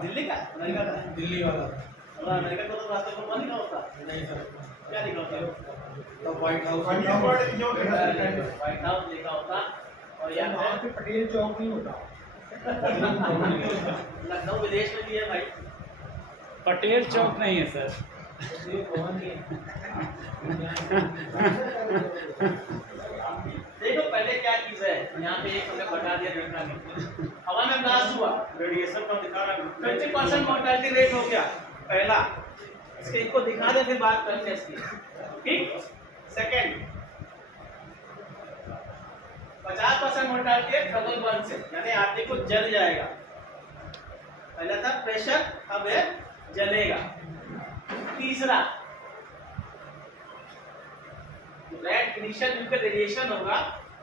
दिल्ली का अमेरिका का दिल्ली वाला अमेरिका का तो रास्ते पर बंद नहीं होता नहीं सर क्या लिखा होता है तो व्हाइट हाउस व्हाइट हाउस लिखा होता और यहाँ पे पटेल चौक नहीं होता लखनऊ विदेश में भी है भाई पटेल चौक नहीं है सर देखो पहले क्या चीज है यहाँ पे एक हमने बता दिया घटना में हवा में ब्लास्ट हुआ रेडिएशन पर दिखा रहा 50% मोर्टेलिटी रेट हो गया पहला इसके इनको दिखा दे फिर बात करते हैं इसकी ठीक सेकंड 50% मोर्टेलिटी है ट्रबल बर्न से यानी आदमी को जल जाएगा पहला था प्रेशर अब है जलेगा तीसरा रेड इनिशियल जिनका रेडिएशन होगा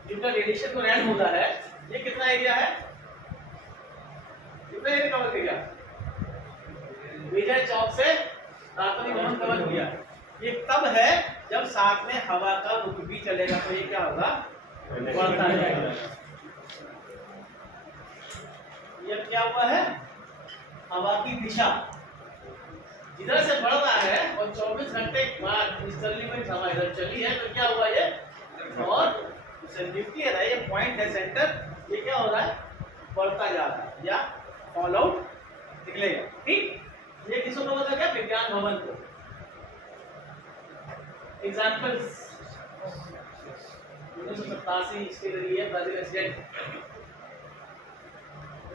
जिनका रेडिएशन को रेड होता है ये कितना एरिया है कितना एरिया कवर किया विजय चौक से रातनी भवन कवर किया ये तब है जब साथ में हवा का रुख भी चलेगा तो ये क्या होगा बढ़ता जाएगा ये क्या हुआ है हवा की दिशा जिधर से बढ़ रहा है और 24 घंटे बाद ईस्टर्ली में हवा इधर चली है तो क्या हुआ ये और न्यूक्लियर है ये पॉइंट है सेंटर ये क्या हो रहा है बढ़ता जा रहा है या फॉल आउट निकलेगा ठीक ये किसको कहा था क्या विज्ञान भवन को एग्जांपल्स 1987 इसके लिए ब्राजील रेसिडेंट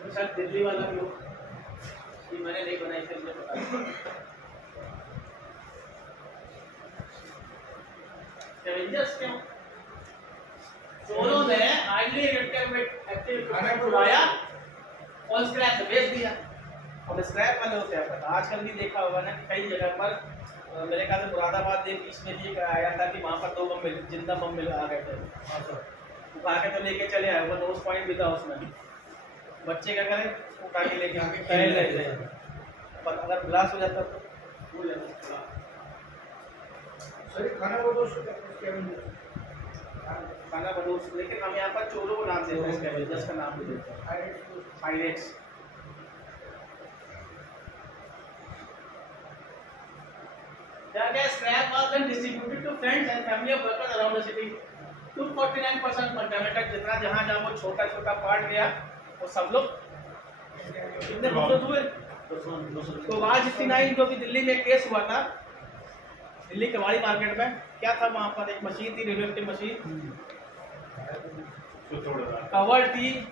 शायद दिल्ली वाला भी हो ये मैंने नहीं बनाई थी मुझे पता स्कैवेंजर्स क्यों चोरों ने हाईली एक्टिव उड़ाया और स्क्रैप बेच दिया और स्क्रैप वाले होते हैं आजकल भी देखा होगा ना कई जगह पर मेरे ख्याल से मुरादाबाद के बीच में भी आया था कि वहाँ पर 2 बम जिंदा बम मिल आ गए थे उठा के तो लेके चले आए वो नोज पॉइंट भी था उसमें बच्चे क्या करें उठा के लेके आके पहल रहे थे पर अगर ब्लास्ट हो जाता तो भूल जाता खाना बदोश खाना बदोश लेकिन हम यहाँ पर चोरों को नाम देते हैं स्कैवेंजर्स का नाम भी देते हैं pirates scrap was then distributed to friends and family of workers around the city. 249% contaminated जितना जहाँ जहाँ वो छोटा छोटा पार्ट गया वो सब लोग कितने मौत हुए तो आज 59 जो कि दिल्ली में केस हुआ था दिल्ली कबाड़ी मार्केट में क्या था वहाँ पर एक मशीन थी रेडियो एक्टिव मशीन कवर थी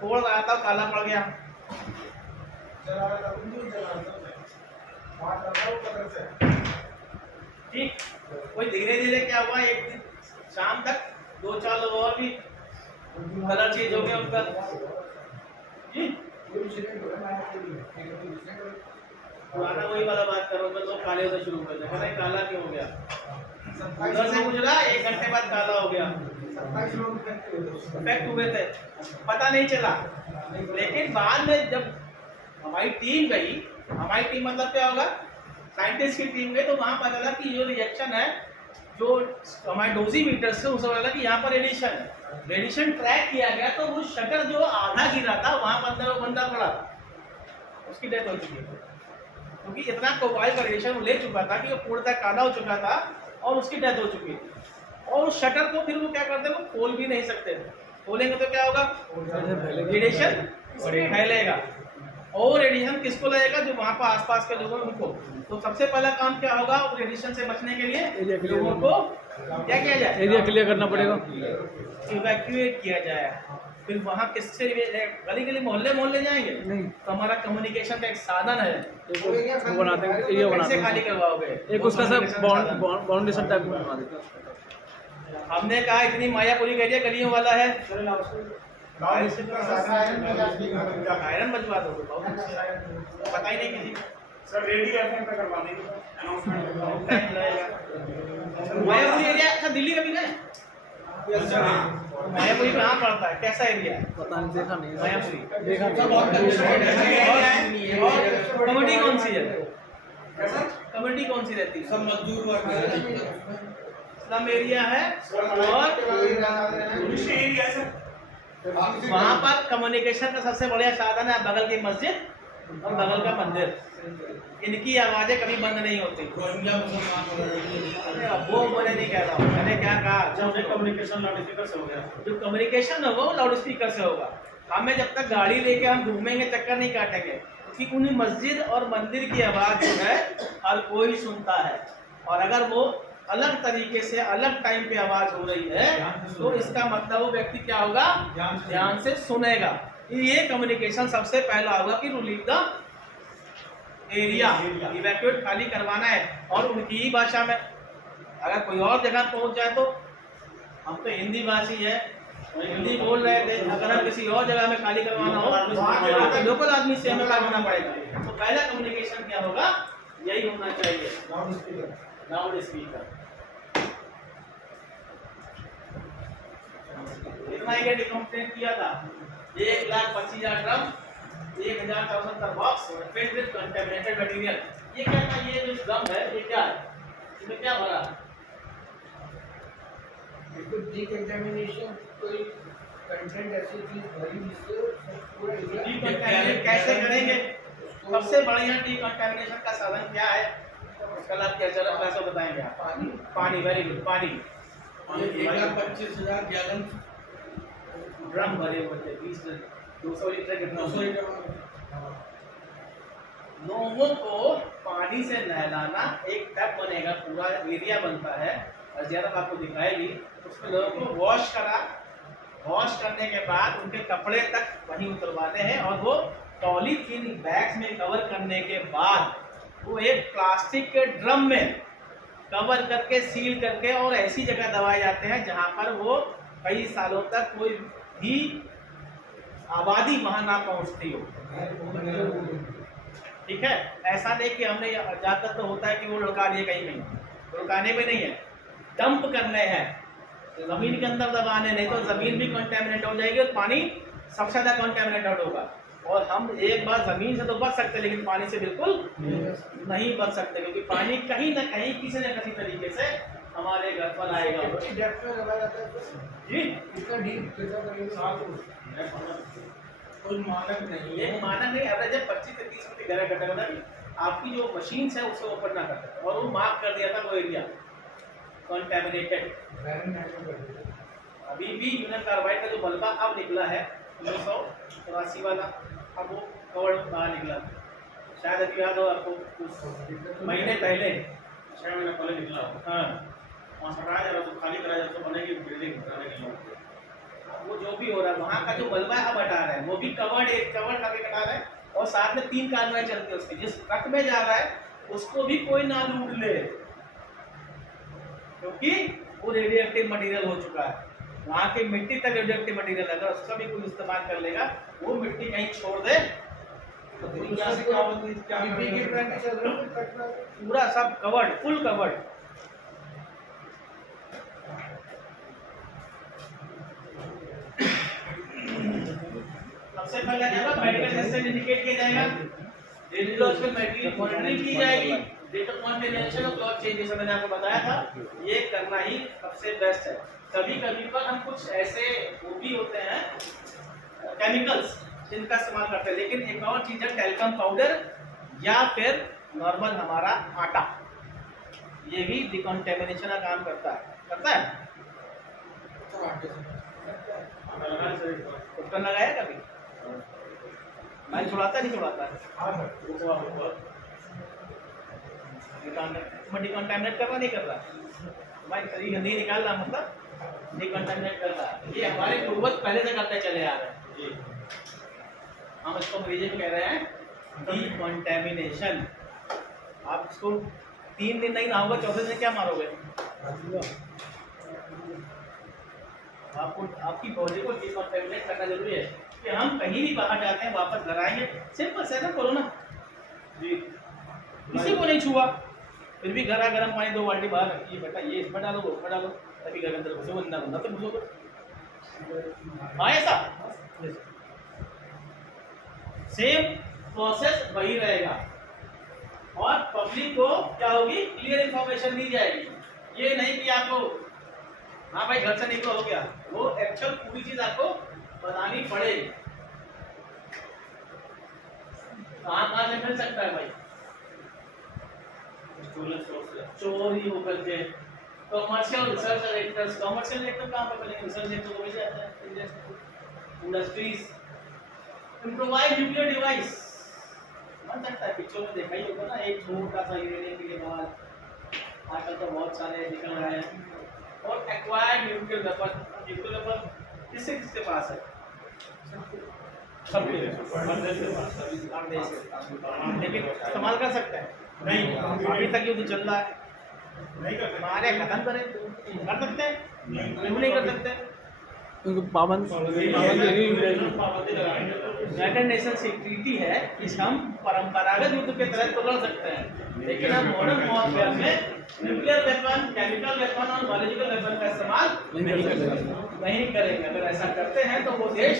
तोड़ रहा था काला पड़ गया ठीक कोई धीरे धीरे क्या हुआ एक दिन शाम तक 2-4 लोग और भी कलर चेंज हो गया उनका पुराना वही वाला बात करो मैं तो काले होना शुरू कर दिया पता नहीं काला क्यों हो गया उधर से गुजरा 1 घंटे बाद काला हो गया 27 लोग इफेक्ट हुए थे पता नहीं चला लेकिन बाद में जब हमारी टीम गई हमारी टीम मतलब क्या होगा साइंटिस्ट की टीम गई तो वहां पता चला कि ये रिएक्शन है जो हमारे डोजीमीटर से उसे लगा कि यहाँ पर रेडिएशन ट्रैक किया गया तो वो शटर जो आधा गिरा था वहां पर अंदर वो बंदा पड़ा उसकी डेथ हो चुकी है क्योंकि इतना कोबाइल का रेडिएशन ले चुका था कि वो पूर्णतः काला हो चुका था और उसकी डेथ हो चुकी थी और उस शटर को फिर वो क्या करते वो खोल भी नहीं सकते थे खोलेंगे तो क्या होगा रेडिएशन फैलेगा और रेडिएशन किसको लगेगा जो वहाँ पर आसपास के लोगों उनको तो सबसे पहला काम क्या होगा रेडिएशन से बचने के लिए लोगों को क्या किया जाए एरिया क्लियर करना पड़ेगा इवैक्यूएट किया जाए फिर वहाँ किससे गली गली मोहल्ले मोहल्ले जाएंगे नहीं तो हमारा कम्युनिकेशन का एक साधन है वो बनाते हैं एरिया बनाते कैसे हैं खाली करवाओगे एक उसका सब बाउंडेशन टाइप में बना देते हैं हमने कहा इतनी मायापुरी एरिया गलियों वाला है आयरन बजवा दो पता ही नहीं किसी सर रेडियो एफएम पे करवा देंगे अनाउंसमेंट मायापुरी एरिया अच्छा दिल्ली का भी है मायापुरी कहाँ पड़ता है कैसा एरिया है पता नहीं देखा नहीं मायापुरी देखा कमेटी कौन सी है कमेटी कौन सी रहती है सब मजदूर वर्ग स्लम एरिया है और एरिया सर वहां पर कम्युनिकेशन का सबसे बढ़िया साधन है बगल की मस्जिद और बगल का मंदिर। इनकी आवाजें कभी बंद नहीं होती। अरे वो मैंने नहीं कह रहा हूँ, मैंने क्या कहा, जब कम्युनिकेशन लाउड स्पीकर से हो गया। जो कम्युनिकेशन होगा वो लाउड स्पीकर से होगा। हमें जब तक गाड़ी लेके हम घूमेंगे चक्कर नहीं काटेंगे, कि उन्हीं मस्जिद और मंदिर की आवाज़ जो है हर कोई सुनता है। और अगर वो अलग तरीके से अलग टाइम पे आवाज़ हो रही है तो इसका मतलब वो व्यक्ति क्या होगा, ध्यान से सुनेगा। ये कम्युनिकेशन सबसे पहला होगा कि रिलीव द एरिया, इवैक्यूएट खाली करवाना है, और उनकी ही भाषा में। अगर कोई और जगह पहुंच जाए तो हम तो हिंदी भाषी है, हिंदी बोल रहे थे, अगर हम किसी और जगह में खाली करवाना हो तो लोकल आदमी से हमें करवाना पड़ेगा। तो पहला कम्युनिकेशन क्या होगा, यही होना चाहिए, लाउड स्पीकर। इतना ही डिकम्प्लेन किया था, 1,25,000 drum, 1,074 box filled with contaminated material. ये क्या था, ये जो ड्रम है ये क्या है, इसमें क्या भरा? डिकंटामिनेशन कोई कंटेंट ऐसी चीज भरी जिससे पूरा एरिया डिकंटामिनेट कैसे करेंगे? सबसे बढ़िया डिकंटामिनेशन का साधन क्या है, उसका लाभ क्या चला कैसे बताएंगे आप? पानी पानी, वेरी गुड, पानी। 1,25,000 गैलन ड्रम भरे हुए थे, 200 लीटर के ड्रम। 200 लीटर लोगों को पानी से नहलाना, एक टब बनेगा, पूरा एरिया बनता है, और ज़्यादा आपको दिखाएगी। उसमें लोगों को वॉश करा, वॉश करने के बाद उनके कपड़े तक वहीं उतरवाने हैं, और वो पॉलीथीन बैग्स में कवर करने के बाद वो एक प्लास्टिक के ड्रम में कवर करके सील करके और ऐसी जगह दबाए जाते हैं जहां पर वो कई सालों तक कोई भी आबादी वहां ना पहुंचती हो। ठीक है, ऐसा नहीं कि हमने ज़्यादातर तो होता है कि वो लुका दिए कहीं कहीं, लुकाने में नहीं है, डंप करने हैं, जमीन के अंदर दबाने, नहीं तो जमीन भी कंटेमिनेट हो जाएगी और पानी सबसे ज़्यादा कंटेमिनेटेड होगा। और हम एक बार जमीन से तो बच सकते हैं लेकिन पानी से बिल्कुल नहीं बच सकते, क्योंकि पानी कहीं ना कहीं किसी न किसी तरीके से हमारे घर पर आएगा। डेप्थ में लगाया जाता है जी, इसका डीप कितना करेंगे 7 कोई मानक नहीं ये है। मानक नहीं, एवरेज 25 से 30 फुट गहरा करने वाला आपकी जो मशीन है उससे ऊपर ना कर सकते, और वो मार्क कर दिया था वो एरिया कंटेमिनेटेड। अभी भी यूनियन कार्बाइड का जो बल्बा अब निकला है 1984 वाला, अब वो कवर बाहर निकला, शायद अभी याद हो आपको, कुछ महीने पहले, 6 महीने पहले निकला। हाँ, वहाँ हटाया जा रहा तो खाली कराया जा तो बनेगी बिल्डिंग बनाने के लिए। वो जो भी हो रहा है वहाँ का जो बल्बा है अब हटा रहा है, वो भी कवर्ड करके हटा रहा है, और साथ में 3 कार्बाइड चलती है उसकी, जिस ट्रक में जा रहा है उसको भी कोई ना लूट ले, क्योंकि वो रेडियोएक्टिव मटेरियल हो चुका है। वहाँ की मिट्टी तक रेडियोएक्टिव मटेरियल है, अगर उसका भी कोई इस्तेमाल कर लेगा, वो मिट्टी कहीं छोड़ दे तो पूरा सब कवर्ड, फुल कवर्ड। सबसे पहले क्या होगा, मेडिकल सिस्टम इंडिकेट किया जाएगा, रेडियोलॉजिकल मटेरियल मॉनिटरिंग की जाएगी, डेटा कंटेमिनेशन और क्लॉथ चेंज, जैसे मैंने आपको बताया था, ये करना ही सबसे बेस्ट है। कभी कभी पर हम कुछ ऐसे वो भी होते हैं केमिकल्स जिनका इस्तेमाल करते हैं, लेकिन एक और चीज़ है टेल्कम पाउडर या फिर नॉर्मल हमारा आटा, ये भी डिकॉन्टेमिनेशन का काम करता है। उपकरण लगाया कभी? मैं छुड़ाता नहीं छुड़ाता डिकॉन्टेमिनेट कर रहा नहीं कर रहा, मैं नहीं निकाल रहा, मतलब डिकॉन्टेमिनेट कर रहा। ये हमारे पूर्वज पहले से करते चले आ रहे हैं, हम इसको अंग्रेजी में कह रहे हैं डिकॉन्टेमिनेशन। आप इसको 3 दिन नहीं नहाओगे, चौथे दिन क्या मारोगे? आपको आपकी बॉडी को डिकॉन्टेमिनेट करना जरूरी है, कि हम कहीं भी बाहर जाते हैं वापस घर आएंगे, सिंपल से ना करो ना जी, किसी को नहीं छुआ, फिर भी घर आ गर्म पानी 2 बाल्टी बाहर रखिए, बेटा ये इसमें डालो वो उसमें डालो, तभी घर के अंदर घुसो, बंदा तो घुसो। हाँ, ऐसा सेम प्रोसेस वही रहेगा, और पब्लिक को क्या होगी, क्लियर इंफॉर्मेशन दी जाएगी। ये नहीं कि आपको हाँ भाई घर से निकलो हो गया, वो एक्चुअल पूरी चीज आपको बतानी पड़ेगी। कहाँ से मिल सकता है भाई? चोरी होकर के commercial research directors, commercial director कहाँ पर मिलेंगे? रिसर्च डायरेक्टर को मिल जाता है इंडस्ट्रीज। इम्प्रोवाइज न्यूक्लियर डिवाइस बन सकता है, पिक्चर में देखा ही होगा ना, एक छोटा सा यूरेनियम के बाद आजकल तो बहुत सारे निकल रहे हैं। और एक्वायर्ड न्यूक्लियर वेपन किससे किसके पास है? सबके लेकिन इस्तेमाल कर सकते हैं नहीं, अभी तक युद्ध चल रहा है, नहीं कर सकते। हमारे खत्म करें कर सकते हैं? क्यों नहीं कर सकते? क्योंकि पाबंदी लगाएंगे यूनाइटेड नेशन की ट्रीटी है कि हम परंपरागत युद्ध के तहत तो लड़ सकते हैं, लेकिन हम मॉडर्न वॉरफेयर में न्यूक्लियर वेपन, केमिकल वेपन और बायोलॉजिकल वेपन का इस्तेमाल नहीं करेंगे। अगर ऐसा करते हैं तो वो देश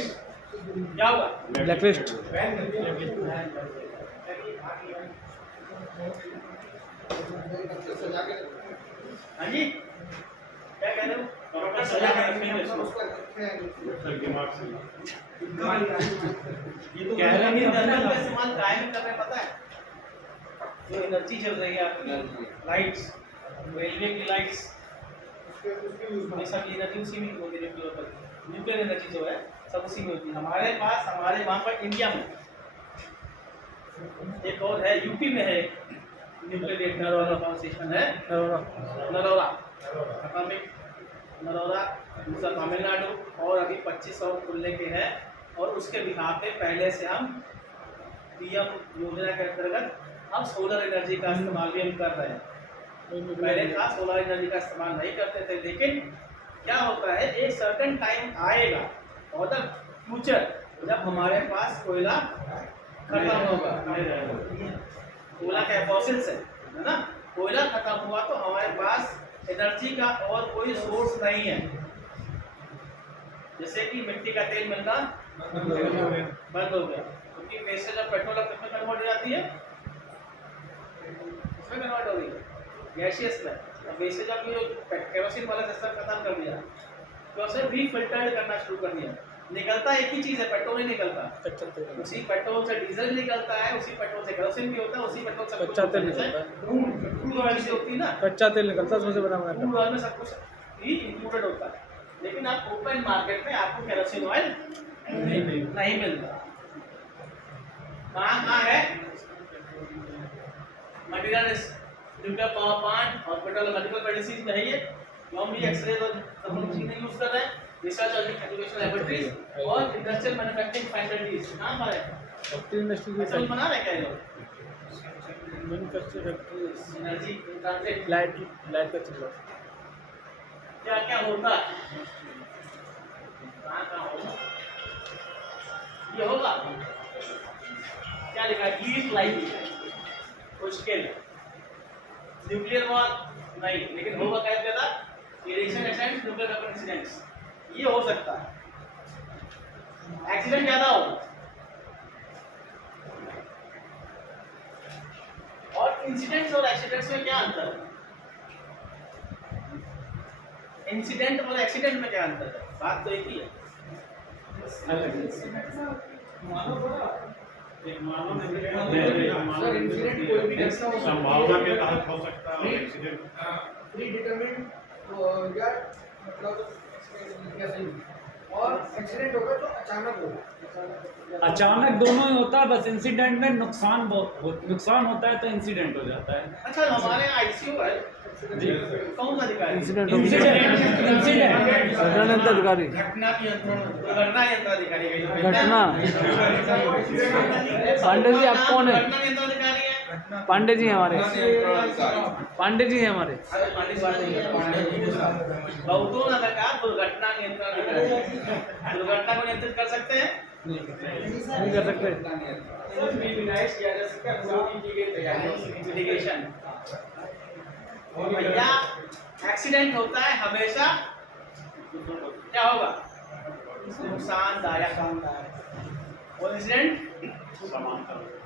क्या होगा? ब्लैकलिस्ट। हाँ जी, क्या कह रहे हो? डॉक्टर सजा कर रखेंगे इसको। उसको रखे हैं। सर दिमाग से ये तो कह रहे हैं का इस्तेमाल काहे में कर रहे हैं पता है? जो एनर्जी चल रही है आपकी लाइट्स, रेलवे की लाइट्स, ये सब एनर्जी उसी में होती है। न्यूक्लियर एनर्जी जो है सब उसी में होती है। हमारे पास, हमारे वहाँ पर इंडिया में एक और है, यूपी में है न्यूक्लियर रिएक्टर पावर स्टेशन है, नरौरा नरौरा, दूसरा तमिलनाडु, और अभी 25 और खुलने के हैं। और उसके बिहार पे पहले से हम पीएम योजना के अंतर्गत हम सोलर एनर्जी का इस्तेमाल भी हम कर रहे हैं। पहले था सोलर एनर्जी का इस्तेमाल नहीं करते थे, लेकिन क्या होता है एक सर्टेन टाइम आएगा और द फ्यूचर जब हमारे पास कोयला खत्म होगा, कोयला क्या फॉसिल्स है ना, कोयला खत्म हुआ तो हमारे पास एनर्जी का और कोई सोर्स नहीं है। जैसे कि मिट्टी का तेल मिलना बंद हो गया, क्योंकि वेस्टेज ऑफ पेट्रोल अब किसमें कन्वर्ट हो जाती है? इसमें कन्वर्ट हो रही है गैसियस में। अब वेस्टेज ऑफ जो केरोसिन वाला सिस्टम खत्म कर दिया तो उसे रीफिल्टर्ड करना शुरू कर दिया। निकलता एक ही चीज है, पेट्रोल नहीं निकलता, उसी पेट्रोल से डीजल निकलता है, उसी पेट्रोल से केरोसिन भी होता है, उसी पेट्रोल से कच्चा तेल निकलता है, क्रूड ऑयल से होती है ना, कच्चा तेल निकलता है उसमें से बना हुआ क्रूड ऑयल में सब कुछ ही इंक्लूडेड होता है। लेकिन आप ओपन मार्केट में आपको केरोसिन ऑयल नहीं मिलता। कहाँ है? Material nuclear power plant, hospital, medical medicine में है ये, जो हम भी एक्सरे और थर्मल मशीन यूज कर रहे हैं, रिसर्च और एजुकेशन लैबोरेटरीज और इंडस्ट्रियल मैन्युफैक्चरिंग फैसिलिटीज। कहाँ पर है? फैक्ट्री इंडस्ट्री की सब बना रहे क्या ये लोग? Manufacturing factory, energy transit light का चल रहा है। क्या क्या होता है? कहाँ होगा? ये होगा क्या लिखा है? लीस्ट लाइफ मुश्किल। न्यूक्लियर वॉर नहीं, लेकिन होगा क्या कहता? Radiation accident, nuclear weapon incidents, ये हो सकता है। एक्सीडेंट ज्यादा होगा और इंसिडेंट्स और एक्सीडेंट्स में क्या अंतर है? इंसिडेंट और एक्सीडेंट में क्या अंतर है? बात तो एक ही है। सर इंसिडेंट कोई भी ऐसा हो सकता है संभावना के तहत हो सकता है एक्सीडेंट प्रीडिटरमिन्ड या मतलब कैसे, और एक्सीडेंट होगा जो अचानक होगा। अचानक दोनों ही होता है, बस इंसिडेंट में नुकसान नुकसान होता है तो इंसिडेंट हो जाता है। अच्छा, हमारे आईसीयू है कौन सा अधिकारी? इंसिडेंट इंसिडेंट अधिकारी, घटना नियंत्रण, दुर्घटना नियंत्रण अधिकारी है। घटना। पांडे जी आप कौन है? घटना नियंत्रण अधिकारी है। पांडे जी हैं हमारे, पांडे जी हैं हमारे। पांडे जी बात नहीं है। बहुतों ने कहा दुर्घटना नियंत्रण अधिकारी। दुर्घटना को नियंत्रित कर सकते हैं? नहीं कर सकते। मिनिमाइज किया जा सकता है, वो की गई तैयारी मिटिगेशन। भैया एक्सीडेंट होता है हमेशा क्या होगा? नुकसानदायक। और इंसिडेंट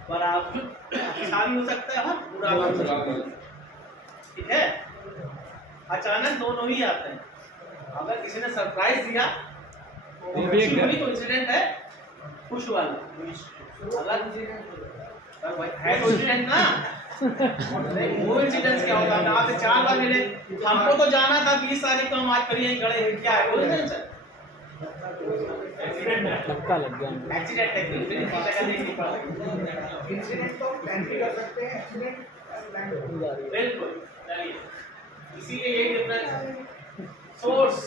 बराबर अच्छा भी हो सकता है और बुरा भी हो सकता है। ठीक है, अचानक दोनों ही आते हैं। अगर किसी ने सरप्राइज दिया विवेक है। तो इंसिडेंट है पुश वाला, अगर है तो इंसिडेंट ना। वो इंसिडेंस क्या होता है, आपसे 4 बार मिले, हमको तो जाना था 20 तारीख को हम आज करिए खड़े हैं, क्या है कोइंसिडेंस है? एक्सीडेंट है, धक्का लग गया एक्सीडेंट है, फिर पता का नहीं पता। इंसिडेंट तो प्लान भी कर सकते हैं, एक्सीडेंट प्लान बिल्कुल, चलिए इसीलिए ये डिफरेंस सोर्स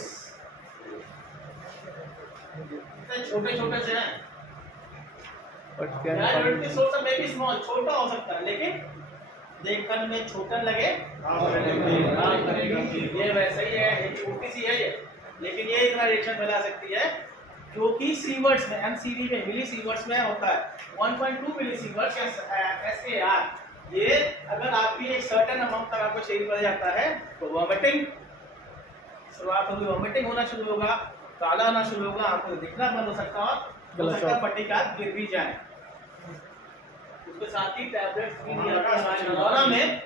इतने छोटे-छोटे से हैं। बट क्या यार यूनिटी सोर्स में भी स्मॉल छोटा हो सकता है, लेकिन देखने में छोटा लगे काम करेगा। ये वैसे ही है, ये छोटी सी है ये, लेकिन ये इतना रिएक्शन फैला सकती है क्योंकि सीवर्ट्स में एमसीवी में मिली सीवर्ट्स में होता है 1.2 मिली सीवर्ट्स एसएआर। ये अगर आपकी एक सर्टेन अमाउंट तक आपको चाहिए पड़ जाता है तो वॉमिटिंग शुरुआत होगी, वॉमिटिंग होना शुरू होगा, काला होना शुरू होगा, आपको दिखना बंद हो सकता है, पट्टिका गिर भी जाए। उसके साथ ही टैबलेट्स भी दी जाती है हमारे नरौरा में,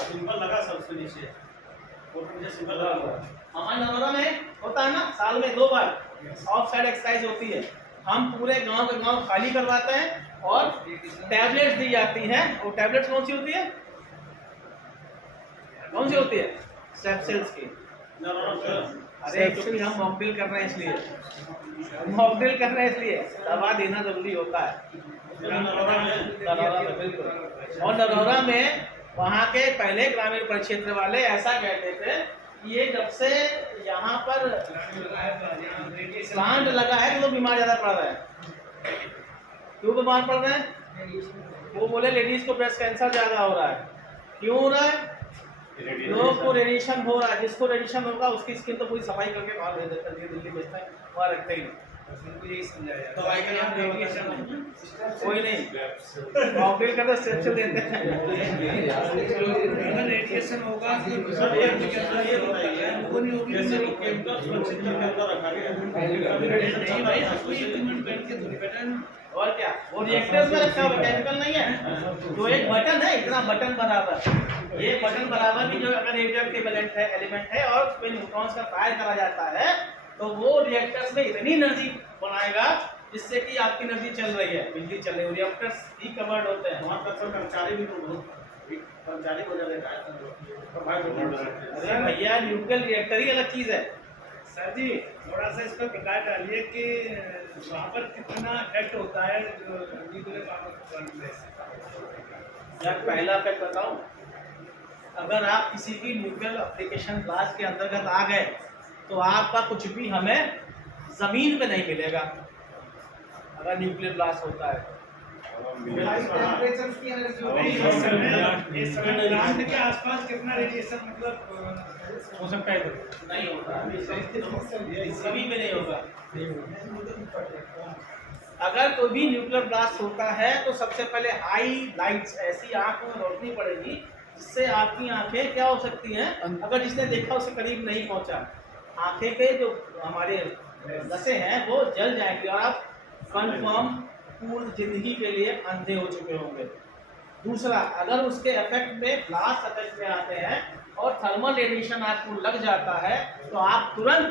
सिंपल लगा सबसे नीचे, और मुझे सिंपल लगा। हमारे नरौरा में होता है ना साल में 2 बार ऑफ साइड एक्सरसाइज होती है। हम पूरे गांव के गांव खाली करवाते हैं और टैबलेट्स दी जाती हैं। वो टैबलेट्स कौन सी होती है, कौन सी होती है? सेप्सेल्स की। अरे क्योंकि हम मॉकड्रिल कर रहे हैं इसलिए, मॉकड्रिल कर रहे हैं इसलिए दवा देना जरूरी होता है। नरौरा में बिल्कुल। और नरौरा में वहाँ के पहले ग्रामीण परिक्षेत्र वाले ऐसा कहते थे कि ये जब से यहाँ पर प्लांट लगा है तो बीमार ज्यादा पड़ रहा है। क्यों बीमार पड़ रहे हैं? वो बोले लेडीज को ब्रेस्ट कैंसर ज्यादा हो रहा है। क्यों हो रहा है? लोग को रेडिएशन हो रहा है, जिसको रेडिएशन होगा उसकी स्किन तो पूरी सफाई करके बाहर भेज देते हैं, दिल्ली भेजते हैं, वहाँ रखते ही नहीं। दवाई का नाम रेडिएशन कोई नहीं, मॉकड्रिल का तो सेप्सल देते हैं। रेडिएशन होगा सर ये बताइए, वो नहीं होगी जैसे कि केमिकल सुरक्षित करके अंदर रखा गया। और क्या, वो रिएक्टर्स में रखा हुआ केमिकल नहीं है, जो एक बटन है इतना बटन बराबर, ये बटन बराबर भी जो अगर रेडियोएक्टिव एलिमेंट है और उसमें न्यूट्रॉन्स का फायर करा जाता है तो वो रिएक्टर्स में इतनी एनर्जी बनाएगा जिससे कि आपकी एनर्जी चल रही है, बिजली चल रही है, रिएक्टर्स ही कवर्ड होते हैं। वहाँ तक कर्मचारी भी तो कर्मचारी को ज्यादा अरे भैया न्यूक्लियर रिएक्टर ही अलग चीज है। सर जी थोड़ा सा इस पर प्रकाश डालिए कि वहाँ पर कितना इफेक्ट होता है जो न्यूक्लियर पावर प्लांट से। यार पहला फैक्ट बताऊं, अगर आप किसी भी न्यूक्लियर एप्लीकेशन ब्लास्ट के अंतर्गत आ गए तो आपका कुछ भी हमें जमीन पे नहीं मिलेगा अगर न्यूक्लियर ब्लास्ट होता है। इस समय प्लांट के आसपास कितना रेडिएशन मतलब हो सकता है? नहीं होगा, कभी भी नहीं होगा। अगर कोई भी न्यूक्लियर ब्लास्ट होता है तो सबसे पहले हाई लाइट्स, ऐसी आंख में रोशनी पड़ेगी जिससे आपकी आंखें क्या हो सकती हैं, अगर जिसने देखा उसके करीब नहीं पहुंचा, आंखें के जो हमारे नसें हैं वो जल जाएंगी और आप कन्फर्म पूर्ण जिंदगी के लिए अंधे हो चुके होंगे। दूसरा, अगर उसके इफेक्ट में ब्लास्ट इफेक्ट में आते हैं और थर्मल रेडिएशन आपको लग जाता है तो आप तुरंत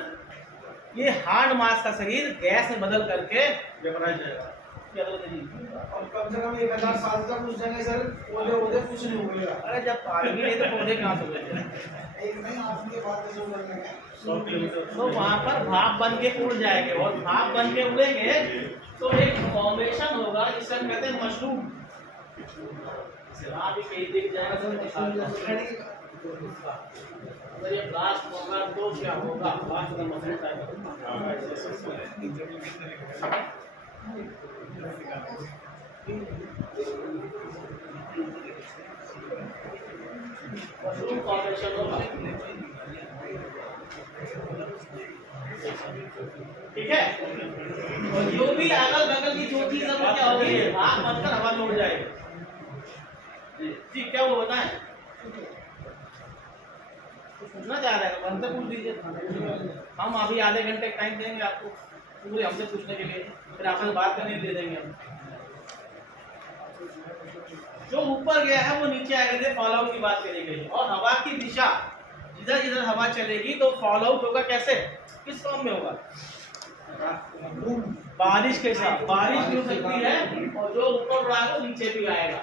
ये हार्ड मास का शरीर गैस में बदल करके वेपराइज जाएगा। और कम से कम 1000 साल तक उस जगह सर पौधे कुछ नहीं उगेगा। अरे जब पानी नहीं तो पौधे कहाँ से उगेंगे? तो वहाँ पर भाप बन के उड़ जाएंगे और भाप बन के उड़ेंगे तो एक फॉर्मेशन होगा जिसे हम कहते हैं मशरूम। आप भी कहीं दिख जाएगा अगर ये ब्लास्ट होगा तो क्या होगा, ब्लास्ट का मसला मशरूम फॉर्मेशन होगा। ठीक है, और जो भी अगल बगल की जो चीज है वो क्या होगी, भाप बनकर हवा में उड़ जाएगी। जी क्या वो बताएं, पूछना चाह रहे हैं तो बनते पूछ दीजिए, हम अभी आधे घंटे टाइम देंगे आपको पूरे हमसे पूछने के लिए, फिर आपसे बात करने दे देंगे हम। जो ऊपर गया है वो नीचे आएगा, फॉल आउट की बात करी गई, और हवा की दिशा जिधर जिधर हवा चलेगी तो फॉल आउट होगा कैसे, किस फॉर्म में होगा, बारिश के साथ बारिश भी हो सकती है और जो ऊपर उड़ा है वो नीचे भी आएगा।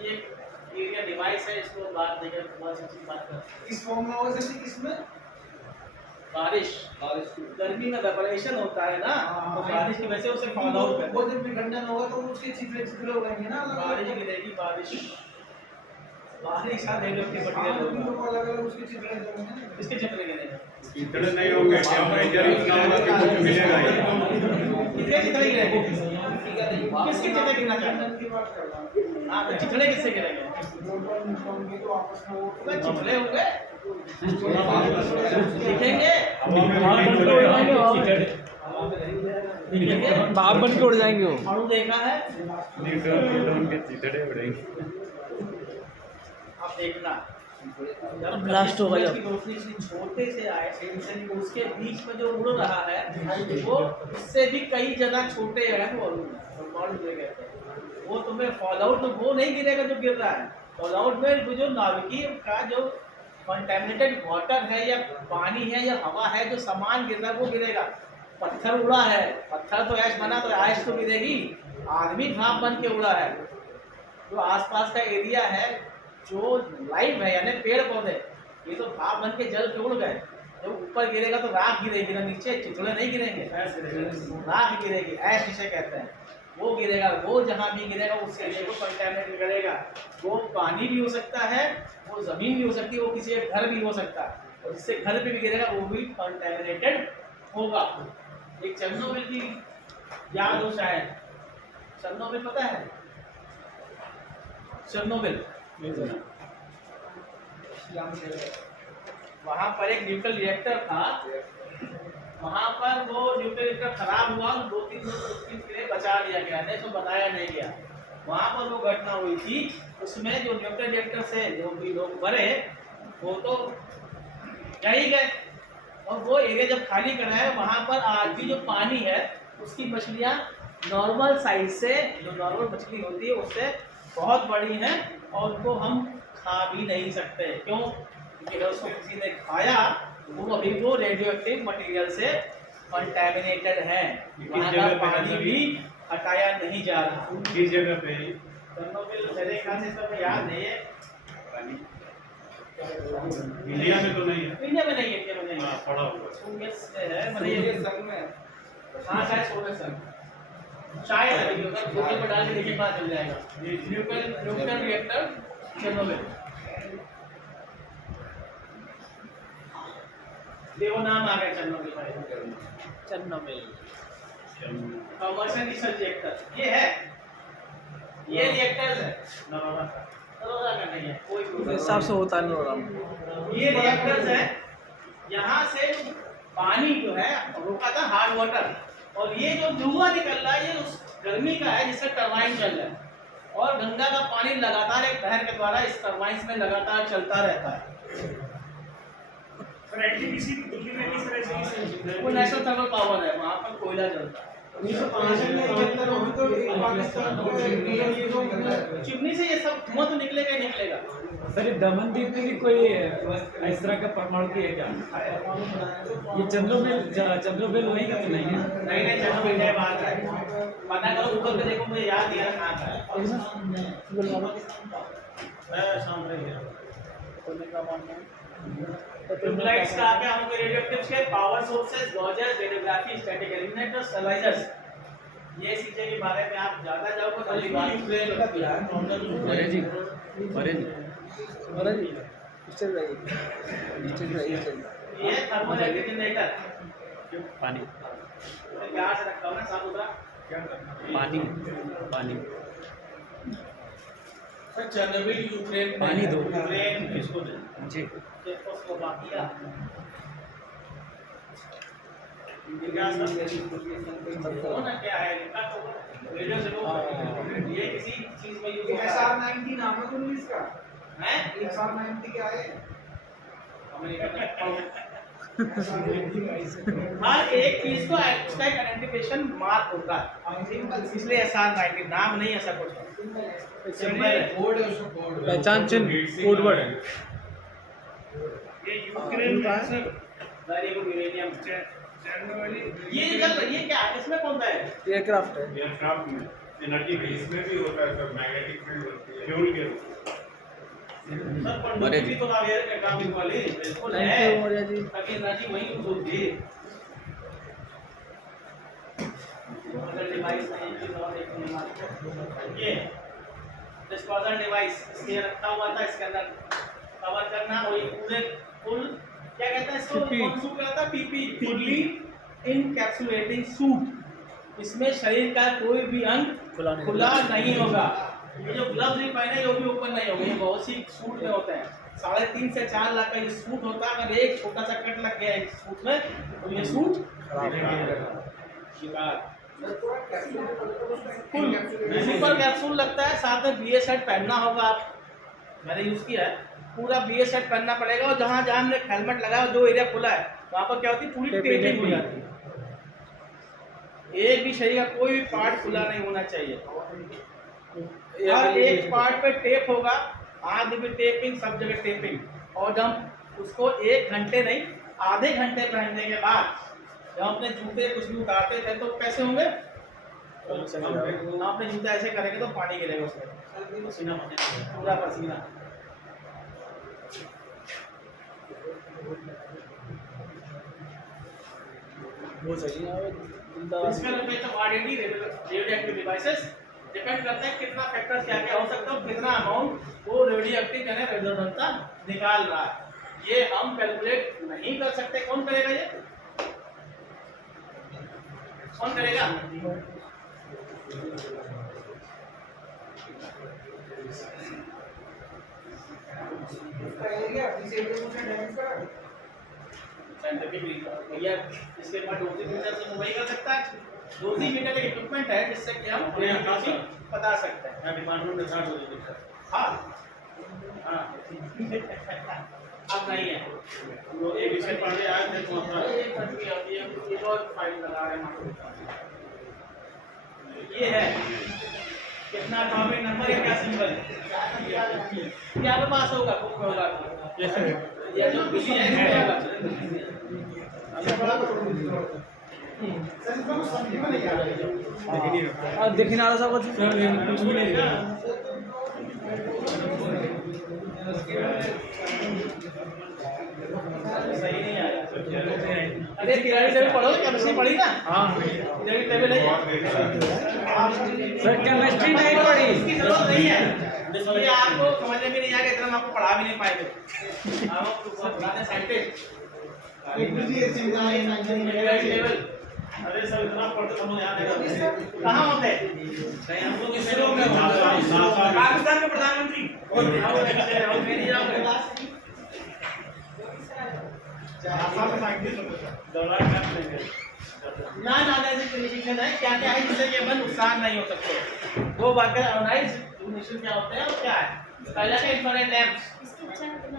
ये एरिया डिवाइस है, इसको बात देकर बहुत अच्छी बात कर। इस फॉर्म में हो सकती किसमें? बारिश गर्मी में वेपरेशन होता है ना, तो बारिश की वजह से उसे फॉल आउट करता है। वो जब विखंडन होगा तो उसके छिद्र छिद्र हो जाएंगे ना, बारिश गिरेगी, बारिश साथ रेडियोएक्टिव मटेरियल होगा, अलग अलग उसके छिद्र होंगे। इसके चित्र गिरेगा, इतने नहीं होंगे, टेम्परेचर इतना होगा कि कुछ मिलेगा ही। कितने चित्र गिरेंगे? किसके चित्र गिरना चाहते हैं? हाँ, तो चितड़े किससे गिरेंगे? चितड़े होंगे दिखेंगे, बाप बन के उड़ जाएंगे वो। अणु देखा है, न्यूट्रॉन प्रोटॉन के चितड़े उड़ेंगे। आप देखना जब ब्लास्ट होगा जब। सूरज की रोशनी इतनी छोटे से आए उसके बीच में जो उड़ रहा है वो उससे भी कई जगह छोटे हैं वो कहते हैं। वो तुम्हें फॉल आउट तो वो नहीं गिरेगा जो गिर रहा है, फॉल आउट में वो जो नाभिकीय का जो कंटेमिनेटेड वाटर है या पानी है या हवा है, जो सामान गिर रहा है वो गिरेगा। पत्थर उड़ा है, पत्थर तो ऐश बना तो ऐश तो गिरेगी, आदमी भाप बन के उड़ा है। जो आसपास का एरिया है जो लाइव है यानी पेड़ पौधे, ये तो भाप बन के जल के उड़ गए। जब ऊपर गिरेगा तो राख गिरेगी ना, नीचे चितड़े नहीं गिरेंगे, राख गिरेगी, ऐश जिसे कहते हैं वो गिरेगा। वो जहाँ भी गिरेगा उस एरिया को कंटेमिनेट करेगा। वो पानी भी हो सकता है, वो जमीन भी हो सकती है, वो किसी का घर भी हो सकता है, और जिससे घर पे भी गिरेगा वो भी कंटेमिनेटेड होगा। एक चेरनोबिल की याद हो शायद, चेरनोबिल पता है? चेरनोबिल वहाँ पर एक न्यूक्लियर रिएक्टर था, वहाँ पर वो न्यूक्लियर रिएक्टर खराब हुआ, 2-3 दिन के लिए बचा लिया गया, नहीं तो बताया नहीं गया। वहाँ पर वो घटना हुई थी, उसमें जो न्यूक्लियर रिएक्टर से जो भी लोग मरे वो तो यही गए, और वो एरिया जब खाली करा है वहाँ पर आज भी जो पानी है उसकी मछलियाँ नॉर्मल साइज से, जो नॉर्मल मछली होती है उससे बहुत बड़ी हैं, और उनको हम खा भी नहीं सकते। क्यों? क्योंकि अगर उसको किसी ने खाया वो अभी वो रेडियोएक्टिव मटेरियल से कंटैमिनेटेड है, वहाँ का पानी भी हटाया नहीं जा रहा। किस जगह पे? चेरनोबिल मेरे ख्याल से सब याद नहीं है, इंडिया में तो नहीं है। इंडिया में नहीं है, इंडिया में नहीं हाँ, है, पढ़ा हुआ। सोवियत में है, मतलब ये संघ में। हाँ शायद सोवियत संघ, शायद है, अगर गूगल पर डाल के देखिए पता चल जाएगा। न्यूक्लियर रिएक्टर चेरनोबिल, देखो नाम आ गया चेरनोबिल भाई। चेरनोबिल कमर्शियल रिसर्च रिएक्टर ये है, ये रिएक्टर्स है नरोडा का नहीं है, कोई हिसाब से होता नहीं होगा। ये रिएक्टर्स है, यहाँ से पानी जो है रोका था हार्ड वाटर, और ये जो धुआं निकल रहा है ये उस गर्मी का है जिससे टरबाइन चल रहा है, और गंगा का पानी लगातार एक नहर के द्वारा इस टरबाइन में लगातार चलता रहता है। वो नेशनल थर्मल पावर है, वहाँ पर कोयला जलता है। 1965 में 71 होगी तो एक पाकिस्तान चिमनी से ये सब धुआं तो निकलेगा ही निकलेगा। सर ये दमनदीप में भी कोई इस तरह का परमाणु की है क्या? ये चंद्रोबिल वही का तो नहीं है? नहीं चलो बेटा बात है, पता करो गूगल पे देखो, मुझे याद नहीं आ रहा कहाँ है। ट्यूबलाइट्स का क्या होंगे? रेडियोएक्टिव्स के power sources, gauges, radiography, static eliminators, stabilizers, ये चीजें के बारे में आप ज्यादा जाओगे तो अगली बात अरे जी चल रही है। ये थर्मल जनरेटर पानी क्या से रखा हुआ है साफ सुथरा पानी चेरनोबिल यूक्रेन में पानी दो। यूक्रेन किसको दे? जी चेकोस्लोवाकिया होना क्या है इनका तो रेडियो से लोग ये किसी चीज में यूज होता है। SR-90 नाम है तुम इसका? हैं? SR-90 क्या है? हर एक चीज को उसका एक आइडेंटिफिकेशन मार्क होता है, इसलिए SR-90 नाम नहीं ऐसा कुछ सिंबल है। पहचान चिन्ह कोड वर्ड है। ये यूक्रेन में sir very good uranium. Generally ये क्या है, इसमें कौन सा है? एयरक्राफ्ट है। एयरक्राफ्ट में एनर्जी भी इसमें भी होता है सर, मैग्नेटिक फील्ड होती है फ्यूल के रूप सर पर भी तो एटॉमिक वाली बिल्कुल थैंक है, यू मौर्य जी। ताकि एनर्जी वही यूज होती है। अगर डिवाइस नहीं है तो ये डिस्पोजल डिवाइस इसके रखा हुआ था, इसके अंदर कवर करना वही पूरे फुल क्या कहते हैं इसको, कौन सूट कहता है? PP, fully इनकैप्सुलेटिंग suit. इसमें शरीर का कोई भी अंग खुला नहीं होगा। ये जो ग्लव्स भी पहने वो भी ओपन नहीं होंगे। ये बहुत सी सूट में होते हैं, 3.5 से 4 लाख का ये सूट होता है। अगर एक छोटा सा कट लग गया एक सूट में तो ये सूट शिकार। सुपर कैप्सूल लगता है, साथ में बीए सेट पहनना होगा। आप मैंने यूज किया है, पूरा बीए सेट पहनना पड़ेगा। और जहाँ जहाँ हमने हेलमेट लगाया जो एरिया खुला है वहाँ पर क्या होती है, पूरी टेपिंग हो जाती है। एक भी शरीर का कोई भी पार्ट खुला नहीं होना चाहिए। हर एक पार्ट पे टेप होगा, आगे भी टेपिंग, सब जगह टेपिंग। और जब उसको 1 घंटे नहीं आधे घंटे पहनने के बाद जब अपने जूते कुछ भी उतारते थे तो कैसे होंगे, अपने जूते ऐसे करेंगे तो पानी गिरेगा उसमें, पसीना पूरा पसीना। वो सही है। Physical effect of RDD radioactive devices depend करता है कितना फैक्टर्स क्या क्या हो सकता है, कितना अमाउंट वो रेडियोएक्टिव यानी रेडियोधर्मिता निकाल रहा है। ये हम कैलकुलेट नहीं कर सकते। कौन करेगा ये, कौन करेगा? साइंटिफिकली भैया इसके बाद डोसीमीटर से मोबाइल कर सकता है। डोसीमीटर एक इक्विपमेंट है जिससे कि हम रेडियोएक्टिविटी बता सकते हैं। मैं डिपार्टमेंट में था डोसीमीटर। हाँ हाँ अब नहीं है। वो एक विषय पढ़ने आए थे तो अपना एक और फाइल लगा रहे हैं। ये है कितना एटॉमिक नंबर है, क्या सिंबल क्या पे पास होगा, बुक में होगा ये जो बिजी है इसमें होगा। देखिए नारा साहब कुछ भी नहीं सही नहीं आया। अरे किरानी टेबल पढ़ो, केमिस्ट्री पढ़ी ना? हाँ किरानी टेबल है सर, केमिस्ट्री नहीं पढ़ी। इसकी जरूरत नहीं है, ये आपको समझ में भी नहीं आएगा, इतना हम आपको पढ़ा भी नहीं पाएंगे। हम आपको पढ़ाते साइंटिस्ट टेबल। अरे सर इतना पढ़ते हम लोग याद है कहाँ होते हैं? हम लोग इसरो में पाकिस्तान के प्रधानमंत्री ना ऐसे कंडीशन है क्या क्या है जिससे ये मन नुकसान नहीं हो सकते। दो बातें ऑर्गेनाइज कंडीशन क्या होते हैं और क्या है? पहला है इंफ्रारेड लैंप्स,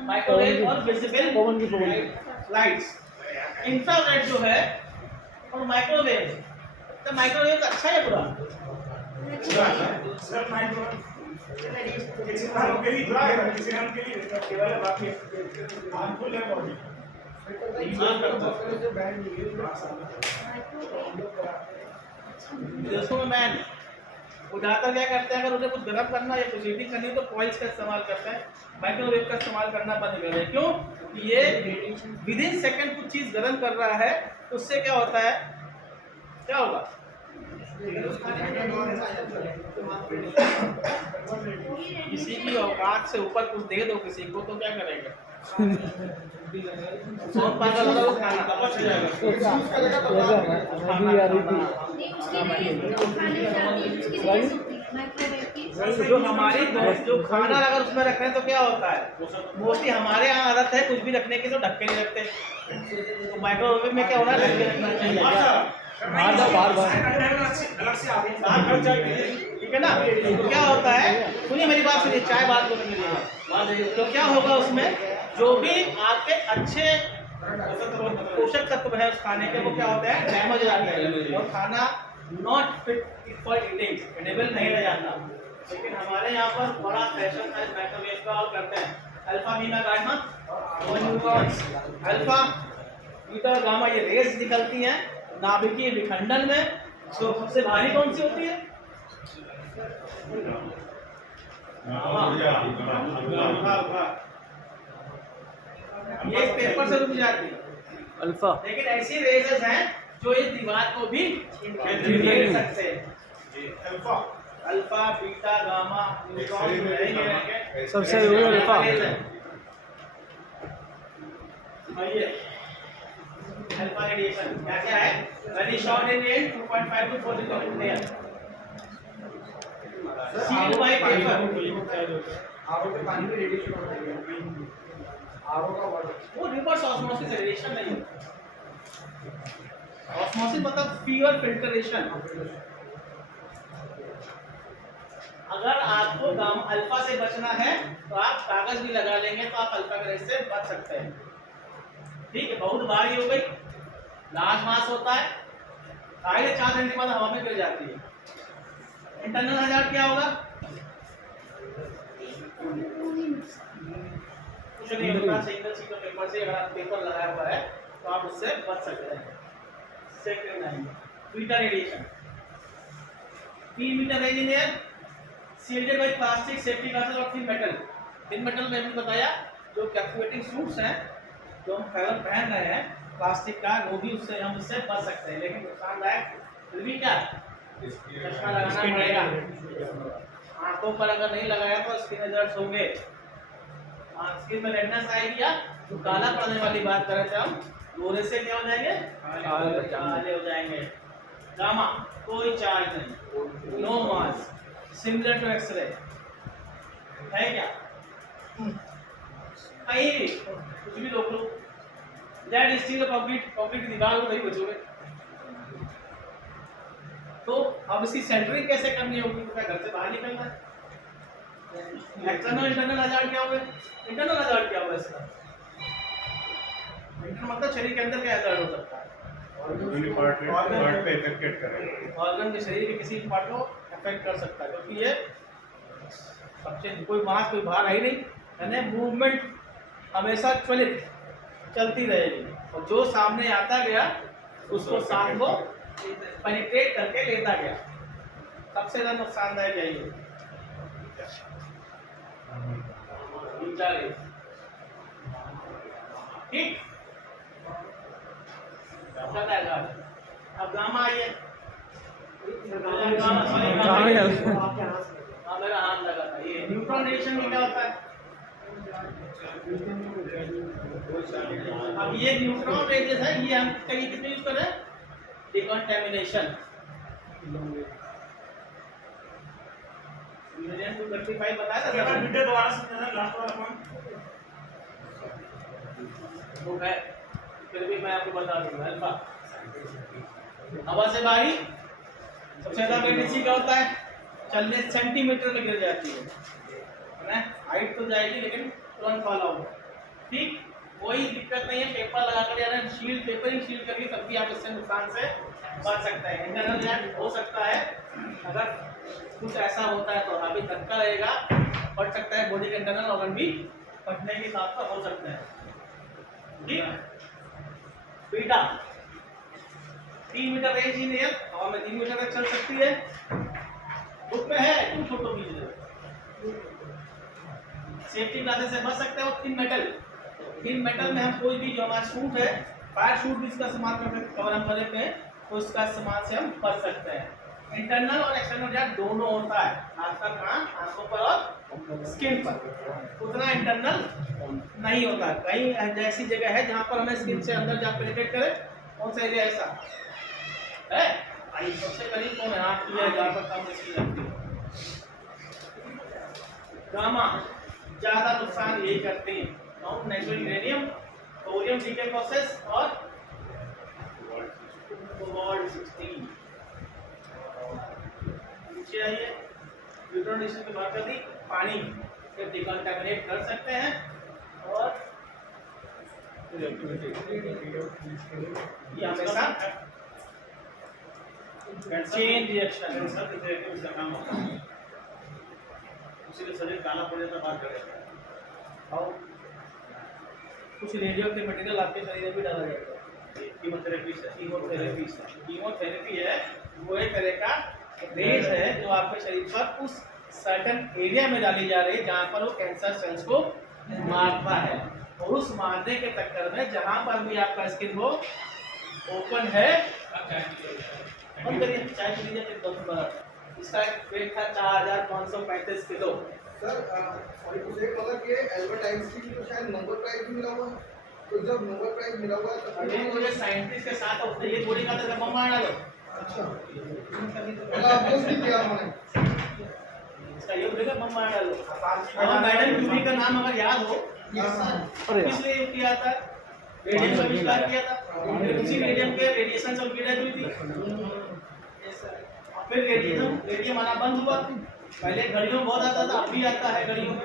माइक्रोवेव और विजिबल लाइट्स। इंफ्रारेड जो है और माइक्रोवेव, तो माइक्रोवेव अच्छा है बुरा? सर माइक्रोवेव किसी काम के लिए बुरा है, किसी काम के लिए केवल बाकी हार्मफुल है बॉडी। विदेशों में मैन उजागर क्या करते हैं, अगर उन्हें कुछ गर्म करना या कुछ हीटिंग करनी तो कॉइल्स का इस्तेमाल करते हैं, माइक्रोवेव का इस्तेमाल करना बंद कर दें। क्यों? ये विद इन सेकंड कुछ चीज़ गर्म कर रहा है, उससे क्या होता है, क्या होगा? किसी की औकात से ऊपर कुछ दे दो किसी को तो क्या करेगा? बहुत पागल होगा वो, खाना पच जाएगा। जो हमारी जो खाना अगर उसमें रख रहे हैं तो क्या होता है, मोस्टली हमारे यहाँ आदत है कुछ भी रखने की तो ढक के नहीं रखते। तो माइक्रोवेव में क्या होना है, ढक के रखना चाहिए। ठीक है ना? तो क्या होता है, सुनिए मेरी बात सुनिए, चाय बात को मिलिएगा। तो क्या होगा उसमें जो भी आपके अच्छे पोषक तत्व है उस खाने के वो क्या होता है, डैमेज हो जाते हैं और खाना not fit for eating, edible नहीं रह जाता। लेकिन हमारे यहाँ पर बड़ा फैशन है माइक्रोवेव का और करते हैं। अल्फा बीमा गाइमा अल्फा बीटा और गामा ये रेस निकलती हैं नाभिकीय विखंडन में। तो सबसे भारी कौन सी होती है? ये पेपर से रुक जाती है, अल्फा लेकिन ऐसी रेसेस हैं जो इस दीवार को भी घेर सकते हैं। अल्फा बीटा गामा न्यूट्रॉन रहेंगे। सबसे ऊपर अल्फा। आइए अल्फा रेडिएशन क्या क्या है? Very short in range 2.5 to 4 kilometre sealed by paper. RO के पानी में रेडिएशन होता है, आरओ का वाटर वो रिवर्स ऑस्मोसिस रेडिएशन नहीं है। ऑस्मोसिस मतलब प्योर फिल्ट्रेशन। अगर आपको गामा अल्फा से बचना है तो आप कागज भी लगा लेंगे तो आप अल्फा के रेस से बच सकते हैं। ठीक है, बहुत भारी हो गई, लार्ज मास होता है, 4.5 सेंटीमीटर बाद हवा में गिर जाती है। इंटरनल हजार्ड क्या होगा? कुछ नहीं होता, सिंगल शीट ऑफ पेपर से अगर आप पेपर लगाया हुआ है तो आप उससे बच सकते हैं। Second line beta radiation 3 metre range in air shielded by plastic safety glasses और थिन मेटल। थिन मेटल में भी बताया जो कैप्टिवेटिंग सूट्स हैं जो हम पहन रहे हैं प्लास्टिक का, वो भी उससे हम उससे बच सकते हैं, लेकिन नुकसानदायक फिर भी क्या चश्मा लगाना पड़ेगा। आंखों पर अगर नहीं लगाया तो स्किन एलर्जी होंगे, स्किन में रेडनेस आएगी या जो काला पड़ने वाली बात कर रहे थे हम, गोरे से क्या हो जाएंगे? काले हो जाएंगे। गामा कोई चार्ज नहीं, no mass, similar to X ray है क्या? कहीं भी कुछ भी रोक लो, दैट स्टील कंक्रीट की दीवार को नहीं बचोगे। तो अब इसकी सेंटरिंग कैसे करनी होगी? तो क्या घर से बाहर निकलना है? एक्सटर्नल इंटरनल हजार्ड क्या होगा? इंटरनल हजार्ड क्या होगा इसका? इंटरनल मतलब शरीर के अंदर क्या हजार्ड हो सकता है? ऑर्गन के शरीर के किसी पार्ट को अफेक्ट कर सकता है, क्योंकि ये सबसे कोई मास कोई भार है ही नहीं, यानी मूवमेंट हमेशा चलती रहेगी, और जो सामने आता गया उसको साथ को पेनिट्रेट करके लेता गया। सबसे ज्यादा नुकसानदायक यही है। ठीक, अब गामा आइए। मेरा हाथ लगा था। ये न्यूट्रॉन रेडिएशन में क्या होता है? अब ये न्यूट्रॉन रेडिएशन है, ये हम कहीं कितने यूज कर रहे हैं? डिकंटामिनेशन। यूरेनियम 235 बताया था सर, वीडियो दोबारा से लास्ट वाला कौन वो है, फिर भी मैं आपको बता दूंगा। अल्फा हवा से बाहरी सबसे ज्यादा वेटेज क्या होता है? चलने सेंटीमीटर में गिर जाती है, हाइट तो जाएगी लेकिन तुरंत फॉल आउट। ठीक, कोई दिक्कत नहीं है, पेपर लगाकर या शील्ड पेपरिंग शील्ड करके तब भी आप इससे नुकसान से बच सकते हैं। इंटरनल जैक हो सकता है, अगर कुछ ऐसा होता है तो अभी धक्का रहेगा, फट सकता है, बॉडी के इंटरनल ऑर्गन भी फटने के साथ तो हो सकते हैं। ठीक, beta 3 metre range in air, हवा में 3 मीटर तक चल सकती है। बुक में है, तुम फोटो खींच सेफ्टी ग्लासेस से बच सकते हो। थिन मेटल में हम कोई भी जो हमारा शूट है, फायर शूट भी इसका इस्तेमाल कर सकते, कवर हम कर लेते हैं तो इसका इस्तेमाल से हम बच सकते हैं। इंटरनल और एक्सटर्नल जैक दोनों होता है, खासकर कहाँ? आंखों पर और स्किन पर। उतना इंटरनल नहीं होता। कहीं ऐसी जगह है जहाँ पर हमें स्किन से अंदर जा पेनिट्रेट करे, कौन सा एरिया ऐसा है? आई सबसे करीब कौन है? आँख की है, जहाँ पर कम स्किन लगती है। गामा ज्यादा नुकसान यही करते हैं, natural uranium, thorium decay process और कोबाल्ट 16। नीचे आइए, न्यूट्रॉन रेडिएशन की बात कर दी। पानी से डिकंटामिनेट कर सकते हैं और ये हमेशा चेन रिएक्शन इसका काम होता है, उसी शरीर काला पड़ जाता बात करेगा। और कुछ रेडियो के मटेरियल आपके शरीर में भी डाला जाता है। कीमोथेरेपी है वो एक तरह का रेज है जो आपके शरीर पर उस सर्टेन एरिया में डाली जा रही है जहाँ पर वो कैंसर सेल्स को मारता है, और उस मारने के चक्कर में जहाँ पर भी आपका स्किन वो ओपन है, बंद करिए चाय पी लीजिए फिर दोनों बार। इसका वेट था 4535 किलो। सर सॉरी टू से मतलब कि एल्बर्ट आइंस्टीन को शायद नोबेल प्राइज भी मिला हुआ है, तो जब नोबेल प्राइज मिला हुआ है तो अभी मुझे साइंटिस्ट के साथ उसने ये गोली का तो बम मार डालो। अच्छा पहला अपोज भी किया उन्होंने, इसका ये बोलेगा बम मार डालो। और मैडम क्यूरी का नाम अगर याद हो किस लिए किया था, रेडियम का आविष्कार किया था, उसी रेडियम के रेडिएशन से उनकी डेथ हुई थी। फिर रेडियम आना बंद हुआ। पहले घड़ियों में बहुत आता था, अब भी आता है घड़ियों में।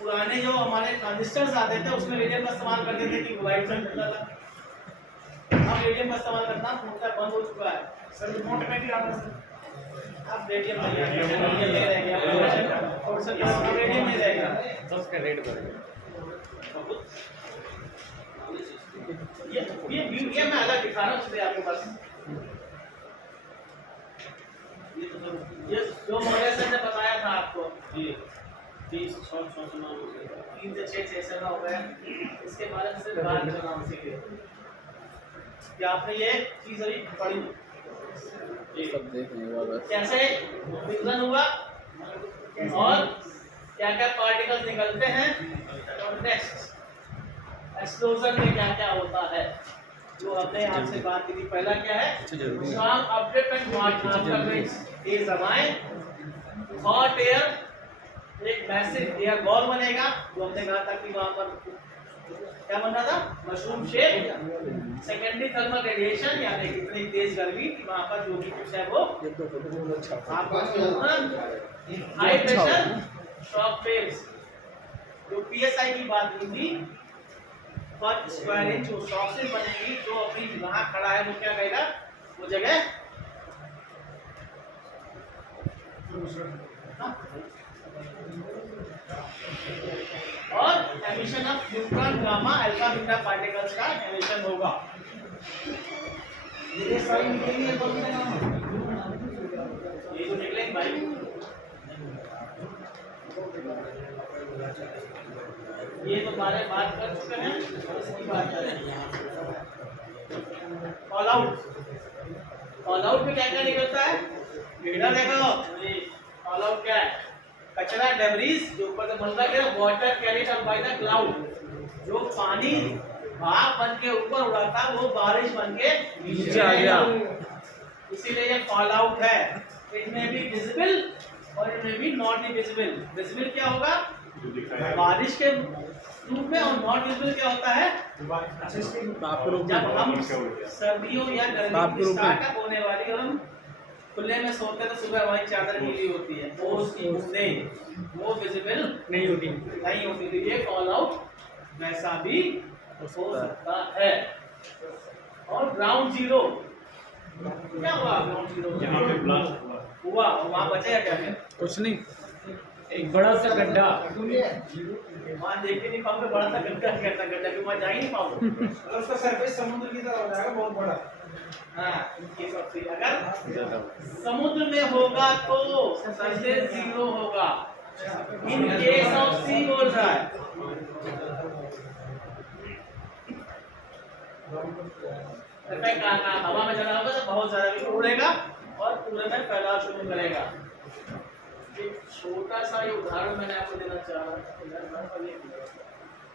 पुराने जो हमारे ट्रांजिस्टर्स आते थे उसमें रेडियम का इस्तेमाल करते थे कि लाइट से चलता था। अब रेडियम का इस्तेमाल करना पूरा बंद हो चुका है। सर रिमोट में भी आता है। अब रेडियम नहीं है, रेडियम नहीं रह गया, और सर अब रेडियम नहीं रह गया। तो उसका रेट बढ़ेगा। ये मैं अलग दिखा रहा हूँ इसलिए आपके पास। ये जो मॉडल सर ने बताया था आपको जी 30 6 3 से 6 सेशन हो गए, इसके बारे में सिर्फ बात करना हम सीखे कि आपने ये चीज अभी पढ़ी सब देखेंगे बस। कैसे फ्यूजन हुआ और क्या क्या पार्टिकल्स निकलते हैं, और नेक्स्ट एक्सप्लोजन में क्या क्या होता है, जो हमने आपसे बात की थी। पहला क्या है, strong update and hot is amine hot air, एक मैसिव एयर बॉल बनेगा, जो हमने कहा था कि वहां पर क्या बनना था, mushroom shape. Secondary thermal radiation, यानी कितनी तेज गर्मी कि वहां पर जो भी कुछ है वो हाई प्रेशर शॉक वेव्स, जो पीएसआई की बात की थी, पर स्क्वायर इंच जो शॉक से बनेगी, जो अभी वहां खड़ा है वो क्या कहेगा, वो जगह और emission of neutron gamma alpha beta particles का एमिशन होगा। ये सारी निकलेंगे तो ये जो निकलेंगे भाई, ये तो बारे बात कर चुके हैं, इसकी बात करें। ऑल आउट में क्या क्या निकलता है, इधर देखो, ऑल आउट क्या है, कचरा डेब्रिस जो ऊपर से बनता है, water carried up by the cloud, जो पानी भाप बन के ऊपर उड़ा था वो बारिश बन के नीचे आ गया, इसीलिए ये फॉल आउट है। इट में भी विजिबल और इट में भी नॉट विजिबल। विजिबल क्या होगा, बारिश के रूप में, और नॉट विजिबल क्या होता है, जब हम सर्दियों या गर्मी की स्टार्ट होने वाली और हम खुले में सोते तो सुबह हमारी चादर गीली होती है, वो उसकी बूंदें वो विजिबल नहीं होती तो ये फॉल आउट वैसा भी हो सकता है। और ग्राउंड जीरो क्या हुआ, ग्राउंड जीरो यहाँ पे ब्लास्ट हुआ और वहाँ बचेगा क्या फिर, कुछ नहीं, एक बड़ा सा गड्ढा, वहाँ देख के नहीं पाऊंगा बड़ा सा गड्ढा कैसा गड्ढा, क्योंकि वहाँ जा ही नहीं पाऊंगा। उसका सरफेस समुद्र की तरह हो जाएगा, बहुत बड़ा। हाँ, ये सब चीज अगर समुद्र में होगा तो सरफेस जीरो होगा। इन केस ऑफ सी बोल रहा है, इफेक्ट आना हवा में चला होगा तो बहुत ज्यादा भी उड़ेगा और पूरे में फैलाव शुरू करेगा। एक छोटा सा ये उदाहरण मैंने आपको देना चाह रहा था,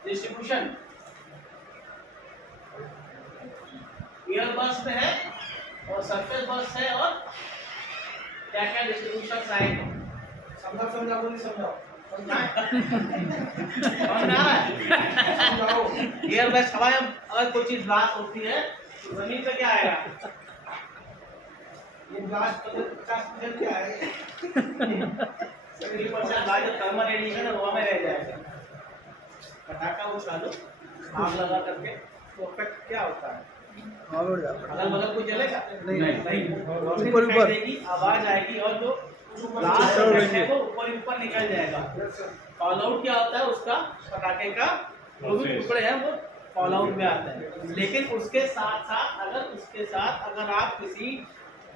डिस्ट्रीब्यूशन एयर बर्स्ट में है और सरफेस बर्स्ट है, और क्या क्या डिस्ट्रीब्यूशन आएंगे, समझा बोली समझाओ। एयर बर्स्ट हवा में अगर कोई चीज ब्लास्ट होती है तो जमीन पे क्या आएगा, ये ब्लास्ट 50% क्या है, 70% ब्लास्ट थर्मल रेडिएशन हवा में रह जाएगा। पटाखा उछाल लो आग लगा करके तो इफेक्ट क्या होता है, अगल बगल कोई जलेगा नहीं, ऊपर देगी आवाज आएगी और जो ब्लास्ट है वो ऊपर निकल जाएगा। फॉल आउट क्या होता है, उसका पटाखे का जो भी टुकड़े हैं वो फॉल आउट में आता है। लेकिन उसके साथ साथ अगर आप किसी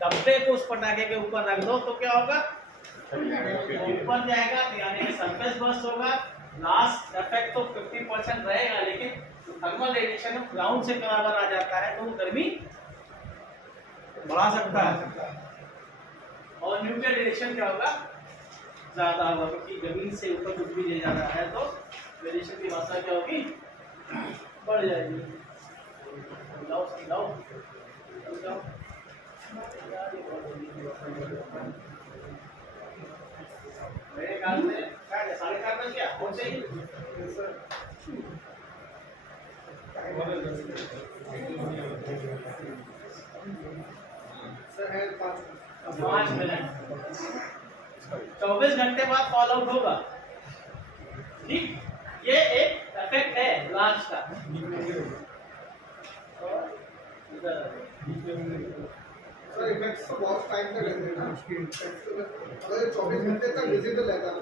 डब्बे को उस पटाखे के ऊपर रख दो तो क्या होगा, ऊपर जाएगा, यानी कि सरफेस बर्स्ट होगा। लास्ट इफेक्ट तो 50% रहेगा, लेकिन थर्मल रेडिएशन ग्राउंड से बराबर आ जाता है तो वो गर्मी बढ़ा सकता है। और न्यूक्लियर रेडिएशन क्या होगा, ज्यादा होगा, क्योंकि जमीन से ऊपर कुछ भी ले जाना है तो रेडिएशन की मात्रा क्या होगी, बढ़ जाएगी। समझाओ। मेरे ख्याल से क्या है, 4:30 बज गया, और चाहिए सर है 5 मिनट। 24 घंटे बाद फॉल आउट होगा। ठीक, ये एक इफेक्ट है ब्लास्ट का। सर इफेक्ट्स तो बहुत टाइम तक रहते हैं ना, अगर 24 घंटे तक विजिबल रहता है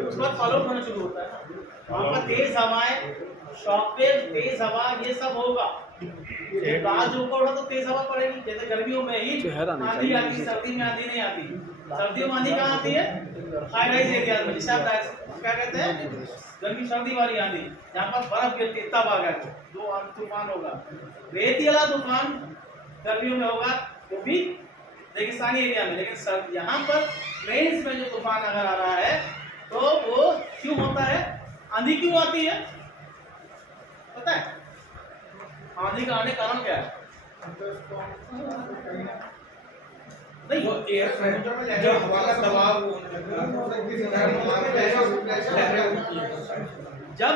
उसके बाद फॉलो होना शुरू होता है ना, वहाँ पर तेज हवाएं, शॉकवेव, तेज हवा, ये सब होगा। ये बाज ऊपर उड़ा तो तेज हवा पड़ेगी, जैसे गर्मियों में ही आंधी आती, सर्दी में आंधी नहीं आती। सर्दियों में आंधी कहाँ आती है, हाई राइज एरिया में, जिसे आप क्या कहते हैं, गर्मी सर्दी वाली आंधी, जहाँ पर बर्फ गिरती है तब आ गया जो तूफान होगा। रेतीला तूफान गर्मियों में होगा, वो भी रेगिस्तानी एरिया में। लेकिन यहाँ पर प्लेन्स में जो तूफान अगर आ रहा है तो वो क्यों होता है, आंधी क्यों आती है पता है? आंधी का आने का कारण क्या है? नहीं, वो एयर जो हवा का दबाव जब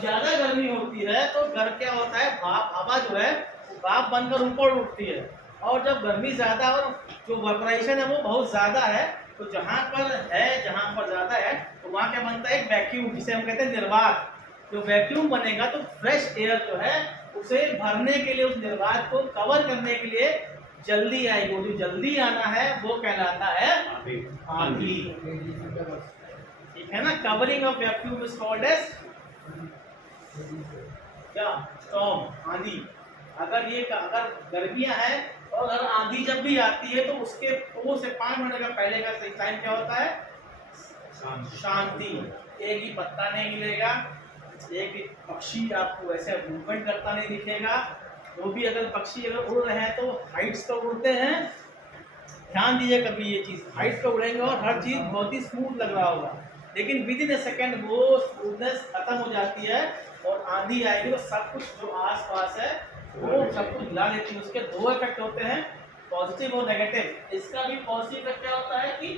ज्यादा गर्मी होती है तो क्या होता है, भाप, हवा जो है भाप बनकर ऊपर उठती है। और जब गर्मी ज्यादा और जो वेपराइजेशन है वो बहुत ज्यादा है, तो जहाँ पर ज्यादा है तो वहाँ क्या बनता है, एक वैक्यूम, जिसे हम कहते हैं निर्वात। जो वैक्यूम बनेगा तो फ्रेश एयर जो है उसे भरने के लिए, उस निर्वात को कवर करने के लिए जल्दी आएगी। जो जल्दी आना है वो कहलाता है आंधी। ठीक है ना, covering of vacuum is called as क्या, स्टॉर्म, आंधी। अगर गर्मियां हैं और अगर आंधी जब भी आती है तो उसके 2 से 5 मिनट का पहले का सही टाइम क्या होता है, शांति। एक ही पत्ता नहीं हिलेगा, एक भी पक्षी आपको ऐसे मूवमेंट करता नहीं दिखेगा। वो भी अगर पक्षी अगर उड़ रहे हैं तो हाइट्स तो उड़ते हैं, ध्यान दीजिए कभी ये चीज़, हाइट पे उड़ेंगे और हर चीज़ बहुत ही स्मूथ लग रहा होगा, लेकिन विद इन ए सेकेंड वो स्मूथनेस खत्म हो जाती है और आंधी आएगी तो सब कुछ जो आसपास है वो सब कुछ हिला देती है। उसके 2 इफेक्ट होते हैं, पॉजिटिव और नेगेटिव। इसका भी पॉजिटिव इफेक्ट क्या होता है कि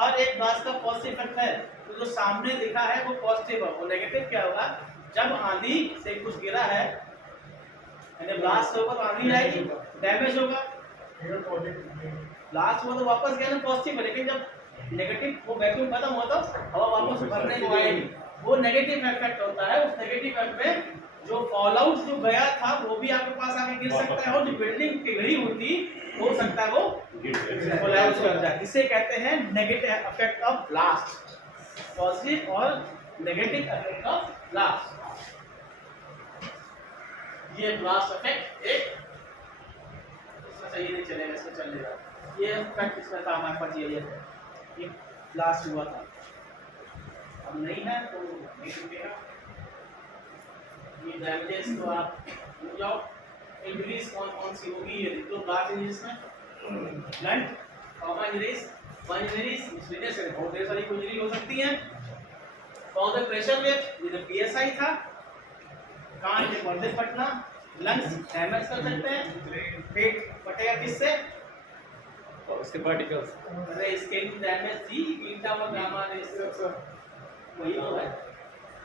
हर एक बात का पॉजिटिव इफेक्ट है, तो जो सामने दिखा है वो पॉजिटिव है। और नेगेटिव क्या होगा, जब आंधी से कुछ गिरा है यानी ब्लास्ट होगा तो आंधी आएगी, डैमेज होगा, ब्लास्ट हुआ तो वापस गया ना पॉजिटिव है। लेकिन जब नेगेटिव वो वैक्यूम खत्म हुआ तो हवा वापस भरने को आएगी, वो नेगेटिव इफेक्ट होता है। उस नेगेटिव इफेक्ट में जो फॉल आउट जो गया था वो भी आपके पास आके गिर सकता है, और जो बिल्डिंग पिघली होती हो सकता है वो कोलैप्स कर जाए। इसे कहते हैं negative effect of blast, positive और नेगेटिव इफेक्ट ऑफ ब्लास्ट। ये ब्लास्ट इफेक्ट एक इसमें सही नहीं चलेगा, इसमें चलेगा। ये इफेक्ट इसमें था हमारे पास, ये ब्लास्ट हुआ था, अब नहीं है तो नहीं रुकेगा। ये डैमेजेस तो आप भूल जाओ। इंजरीज कौन सी होगी, ये तो ब्लास्ट इंजरीज में blunt common injuries, one injuries, इसलिए से बहुत ढेर सारी इंजरी हो सकती है। और द प्रेशर वेव, ये जो पीएसआई था, कान के पर्दे फटना, लंग्स डैमेज कर सकते हैं, पेट फटेगा किससे, और उसके पार्टिकल्स, अरे स्किन डैमेज थी, बीटा और गामा रेस, वही तो है।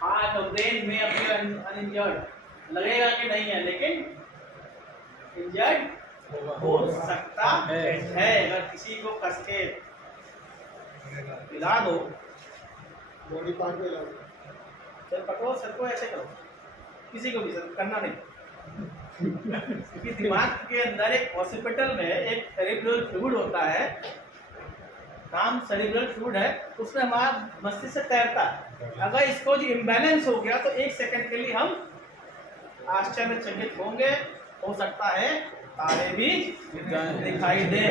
हार्ट और ब्रेन में अपने अनइंजर्ड लगेगा कि नहीं है, लेकिन इंजर्ड हो सकता है। अगर किसी को कस के हिला दो, बॉडी पार्ट पे लगा, सर पकड़ो, सर को ऐसे करो, किसी को भी सर करना नहीं। क्योंकि दिमाग के अंदर एक हॉस्पिटल में एक सेरिब्रल फ्लूइड होता है, नाम सेरिब्रल फ्लूइड है, उसमें हमारा मस्तिष्क तैरता है। अगर इसको जो इम्बैलेंस हो गया तो 1 सेकंड के लिए हम आश्चर्यचकित होंगे, हो सकता है तारे भी दिखाई दे।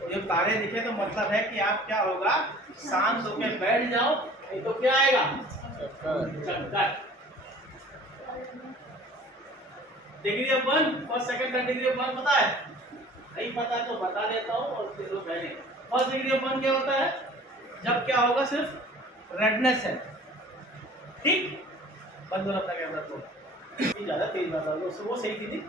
तो जब तारे दिखे तो मतलब है कि आप क्या होगा, शांत होकर बैठ जाओ, नहीं तो क्या आएगा, चक्कर। Degree of one, first second का डिग्री ऑफ वन पता है? नहीं पता तो बता देता हूँ और फिर पहले। फर्स्ट डिग्री ऑफ वन क्या होता है? जब क्या होगा, सिर्फ रेडनेस है, ठीक। बंद हो रहा कैमरा को, ज्यादा तेज बता दो, वो सही थी नहीं।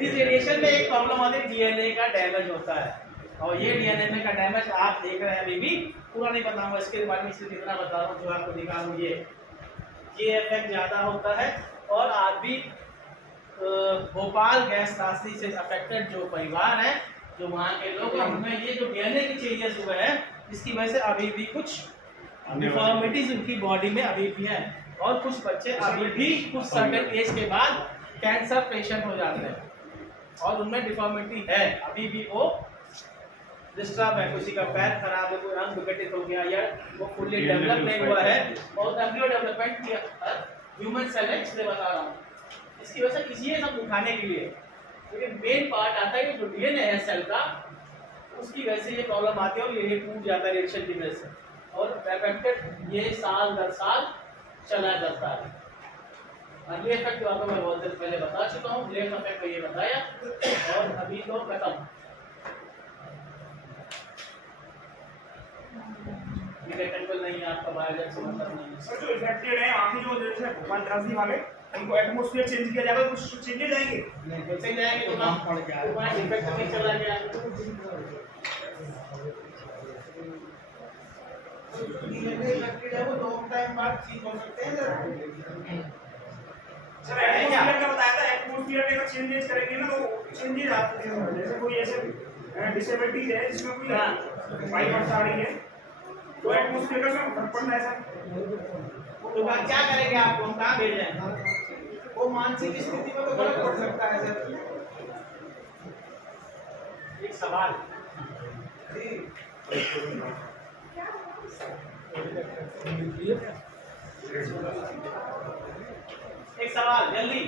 इस रेडिएशन में एक प्रॉब्लम आती है, डीएनए का डैमेज होता है। और ये डीएनए का डैमेज आप देख रहे हैं अभी भी, पूरा नहीं बताऊंगा इसके बारे में, इसलिए इतना बता रहा हूँ जो आपको दिखा रहा हूँ। ये इफेक्ट ज्यादा होता है। और आज भी भोपाल गैस त्रासदी से अफेक्टेड जो परिवार है, जो वहाँ के लोग हैं, उनमें ये जो डीएनए की चेंजेस हुए हैं, जिसकी वजह से अभी भी कुछ डिफॉर्मिटीज उनकी बॉडी में अभी भी है। और कुछ बच्चे अभी भी कुछ सर्टेन एज के बाद कैंसर पेशेंट हो जाते हैं और उनमें डिफॉर्मिटी है अभी भी, वो डिस्टर्ब है, किसी का पैर खराब है, कोई अंग विकटित हो गया या वो फुल्ली डेवलप नहीं हुआ है, और एम्ब्रियो डेवलपमेंट किया ह्यूमन सेल है, इसलिए बता रहा हूँ। इसकी वजह से इसी सब दिखाने के लिए, लेकिन मेन पार्ट आता है कि जो डीएनए है सेल का, उसकी वजह से ये प्रॉब्लम आती है और ये टूट जाता है रिएक्शन की वजह से, और अफेक्टेड ये साल दर साल चला जाता है। अगले इफेक्ट जो आपको मैं बहुत देर पहले बता चुका हूँ, लेफ्ट इफेक्ट को ये बताया, और अभी तो खत्म। कंट्रोल नहीं है आपका, बायोलॉजी से मतलब नहीं है। सर जो इफेक्टेड है आंखें, जो जैसे भोपाल त्रासदी वाले, उनको एटमॉस्फेयर चेंज किया जाएगा, कुछ चेंजेस आएंगे? कैसे जाएंगे तो काम पड़ गया, तुम्हारा इफेक्ट नहीं चला गया। डीएनए इफेक्टेड है, वो लॉन्ग टाइम बाद ठीक हो सकते हैं सर एटमॉस्फेयर का बताया था, एटमॉस्फेयर में अगर चेंजेस करेंगे ना तो चेंजेस आते हैं। जैसे कोई ऐसे डिसेबिलिटीज है जिसमें कोई वाइट आ रही है, तो एटमॉस्फेयर का फर्क पड़ता है सर। तो क्या करेंगे आप, हम कहाँ भेजें? वो मानसिक स्थिति में तो फर्क पड़ सकता है सर। एक सवाल, एक सवाल जल्दी।